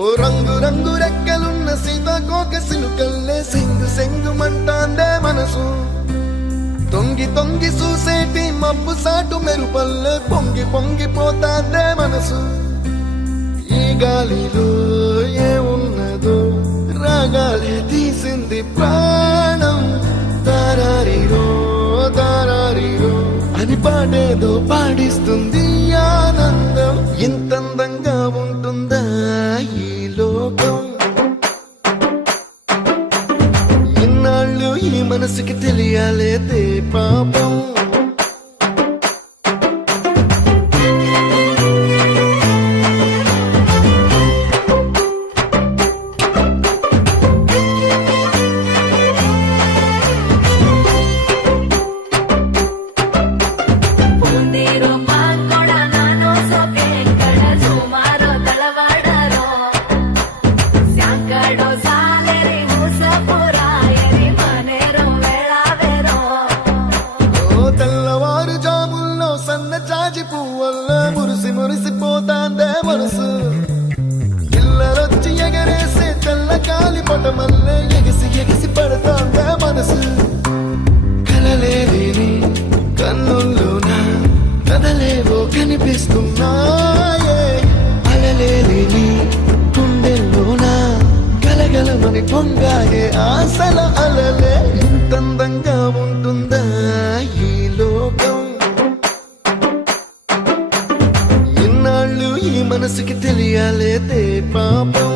ఓ రంగు రంగు రెక్కలున్న సీతాకోక సిలుకల్లే సెంగు సెంగు మంటాందే మనసు తొంగి తొంగి చూసేటి మబ్బు సాటు మెరుపల్లే పొంగి పొంగిపోతాందే మనసు ఈ గాలిలో ఏమున్నదో రాగాలే తీసింది ప్రాణం దారారిరో దారారిరో అని పాడేదో పాడిస్తుంది ఆనందం ఇంతందంగా ఉంటుందా ఈ లోకం ఇన్నాళ్ళు ఈ మనసుకి తెలియాలేదే పాపం జాజి పువ్వల్ల మురిసి మురిసిపోతాందే మనసు పిల్లలొచ్చి ఎగరేసే తెల్ల కాలి పటమల్లే ఎగిసి ఎగిసి పడతాందే మనసు కలలేని కన్నుల్లోన కదలేవో కనిపిస్తున్నాయే అలలేని గుండెల్లోన గలగలమని పొంగాయే ఆశల అలలే ఇంతందంగా ఉంటుందా ఈ లోకం ఈ మనసుకి తెలియాలేదే పాపం